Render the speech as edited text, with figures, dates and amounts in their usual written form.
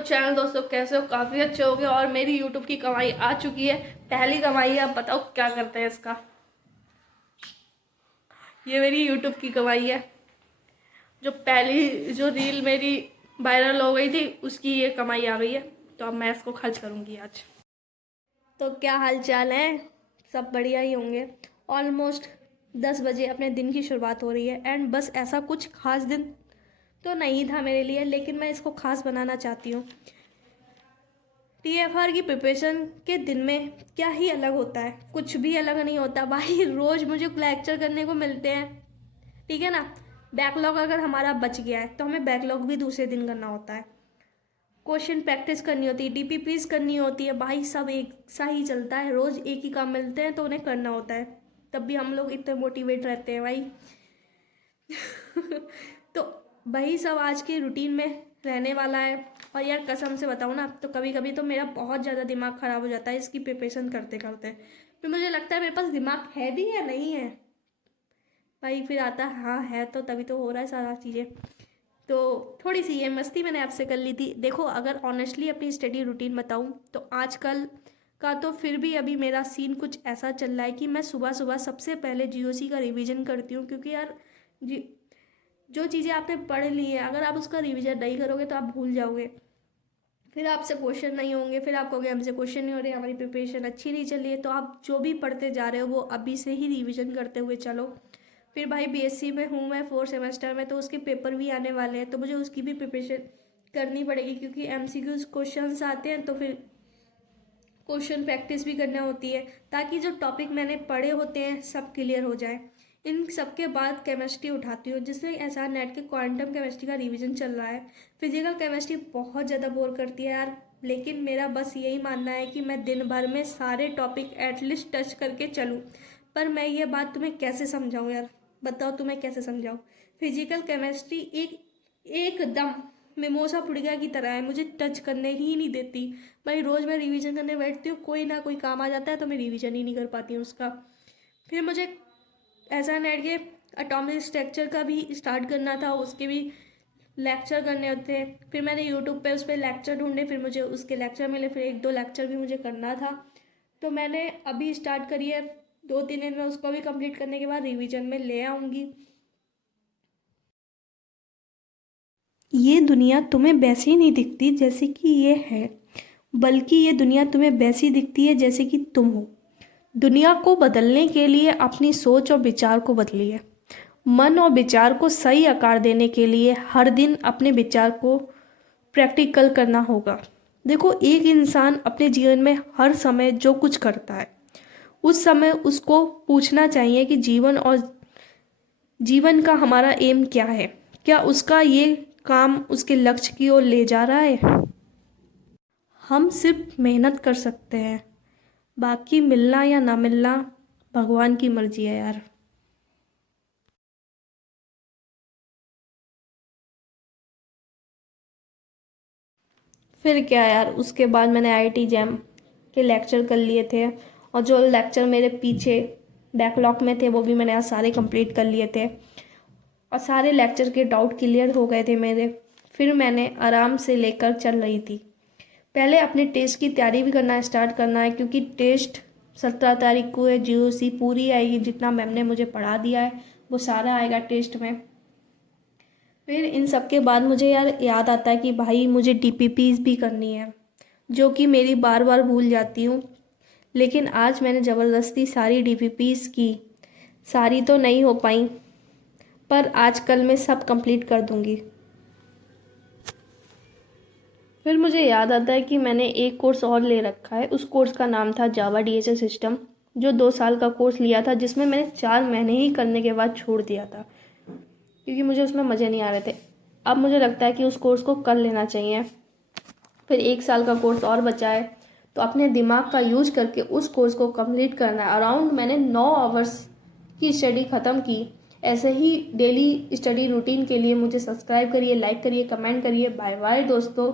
Channel दोस्तों, कैसे हो? काफ़ी अच्छे हो गए और मेरी यूट्यूब की कमाई आ चुकी है। पहली कमाई है। अब बताओ क्या करते हैं इसका। ये मेरी यूट्यूब की कमाई है। जो रील मेरी वायरल हो गई थी उसकी ये कमाई आ गई है। तो अब मैं इसको खर्च करूँगी आज। तो क्या हाल चाल है? सब बढ़िया ही होंगे। ऑलमोस्ट 10 बजे अपने दिन की शुरुआत हो रही है एंड बस ऐसा कुछ खास दिन तो नहीं था मेरे लिए, लेकिन मैं इसको खास बनाना चाहती हूँ। TFR की प्रिपरेशन के दिन में क्या ही अलग होता है, कुछ भी अलग नहीं होता भाई। रोज़ मुझे लेक्चर करने को मिलते हैं, ठीक है ना। बैकलॉग अगर हमारा बच गया है तो हमें बैकलॉग भी दूसरे दिन करना होता है। क्वेश्चन प्रैक्टिस करनी होती है, DPPs करनी होती है भाई। सब एक सा ही चलता है, रोज़ एक ही काम मिलते हैं तो उन्हें करना होता है। तब भी हम लोग इतने मोटिवेट रहते हैं भाई। तो वही सब आज के रूटीन में रहने वाला है। और यार कसम से बताऊँ ना, तो कभी कभी तो मेरा बहुत ज़्यादा दिमाग ख़राब हो जाता है इसकी प्रिपरेशन करते करते। फिर मुझे लगता है मेरे पास दिमाग है भी या नहीं है भाई। फिर आता है हाँ है, तो तभी तो हो रहा है सारा चीज़ें। तो थोड़ी सी ये मस्ती मैंने आपसे कर ली थी। देखो, अगर ऑनेस्टली अपनी स्टडी रूटीन बताऊँ तो आजकल का तो फिर भी अभी मेरा सीन कुछ ऐसा चल रहा है कि मैं सुबह सुबह सबसे पहले GOC का रिवीजन करती हूँ। क्योंकि यार जी, जो चीज़ें आपने पढ़ ली है अगर आप उसका रिवीजन नहीं करोगे तो आप भूल जाओगे। फिर आपसे क्वेश्चन नहीं होंगे, फिर आप कहोगे हमसे क्वेश्चन नहीं हो रहे, हमारी प्रिपरेशन अच्छी नहीं चल रही है। तो आप जो भी पढ़ते जा रहे हो वो अभी से ही रिवीजन करते हुए चलो। फिर भाई BSc में हूँ मैं 4th सेमेस्टर में, तो उसके पेपर भी आने वाले हैं, तो मुझे उसकी भी प्रिपरेशन करनी पड़ेगी। क्योंकि MCQs क्वेश्चंस आते हैं तो फिर क्वेश्चन प्रैक्टिस भी करनी होती है, ताकि जो टॉपिक मैंने पढ़े होते हैं सब क्लियर हो जाए। इन सब के बाद केमिस्ट्री उठाती हूँ, जिसमें SR NET के क्वांटम केमिस्ट्री का रिवीजन चल रहा है। फिजिकल केमिस्ट्री बहुत ज़्यादा बोर करती है यार, लेकिन मेरा बस यही मानना है कि मैं दिन भर में सारे टॉपिक एटलीस्ट टच करके चलूँ। पर मैं ये बात तुम्हें कैसे समझाऊँ यार, बताओ तुम्हें कैसे समझाऊँ। फिजिकल केमिस्ट्री एकदम मिमोसा पुड़िया की तरह है, मुझे टच करने ही नहीं देती भाई। रोज़ मैं रिवीजन करने बैठती हूँ, कोई ना कोई काम आ जाता है तो मैं रिवीजन ही नहीं कर पाती हूँ उसका। फिर मुझे SR NET के एटॉमिक स्ट्रक्चर का भी स्टार्ट करना था, उसके भी लेक्चर करने होते हैं। फिर मैंने यूट्यूब पे उस पर लेक्चर ढूंढे, फिर मुझे उसके लेक्चर मिले, फिर 1-2 लेक्चर भी मुझे करना था। तो मैंने अभी स्टार्ट करी है, 2-3 दिन में उसको भी कंप्लीट करने के बाद रिवीजन में ले आऊँगी। ये दुनिया तुम्हें वैसी नहीं दिखती जैसे कि ये है, बल्कि ये दुनिया तुम्हें वैसी दिखती है जैसे कि तुम हो। दुनिया को बदलने के लिए अपनी सोच और विचार को बदलिए। मन और विचार को सही आकार देने के लिए हर दिन अपने विचार को प्रैक्टिकल करना होगा। देखो, एक इंसान अपने जीवन में हर समय जो कुछ करता है उस समय उसको पूछना चाहिए कि जीवन का हमारा एम क्या है। क्या उसका ये काम उसके लक्ष्य की ओर ले जा रहा है। हम सिर्फ मेहनत कर सकते हैं, बाकी मिलना या ना मिलना भगवान की मर्जी है यार। फिर क्या यार, उसके बाद मैंने IIT जैम के लेक्चर कर लिए थे, और जो लेक्चर मेरे पीछे बैकलॉग में थे वो भी मैंने आज सारे कंप्लीट कर लिए थे, और सारे लेक्चर के डाउट क्लियर हो गए थे मेरे। फिर मैंने आराम से लेकर चल रही थी। पहले अपने टेस्ट की तैयारी भी करना स्टार्ट करना है, क्योंकि टेस्ट 17 तारीख को है। GOC पूरी आएगी, जितना मैम ने मुझे पढ़ा दिया है वो सारा आएगा टेस्ट में। फिर इन सब के बाद मुझे यार याद आता है कि भाई मुझे DPPs भी करनी है, जो कि मेरी बार बार भूल जाती हूँ। लेकिन आज मैंने ज़बरदस्ती सारी DPPs की। सारी तो नहीं हो पाई, पर आज कल मैं सब कंप्लीट कर दूँगी। फिर मुझे याद आता है कि मैंने एक कोर्स और ले रखा है। उस कोर्स का नाम था जावा DSA सिस्टम, जो 2 साल का कोर्स लिया था, जिसमें मैंने 4 महीने ही करने के बाद छोड़ दिया था, क्योंकि मुझे उसमें मज़े नहीं आ रहे थे। अब मुझे लगता है कि उस कोर्स को कर लेना चाहिए। फिर 1 साल का कोर्स और बचा है, तो अपने दिमाग का यूज करके उस कोर्स को कंप्लीट करना है। अराउंड मैंने 9 आवर्स की स्टडी ख़त्म की। ऐसे ही डेली स्टडी रूटीन के लिए मुझे सब्सक्राइब करिए, लाइक करिए, कमेंट करिए। बाय बाय दोस्तों।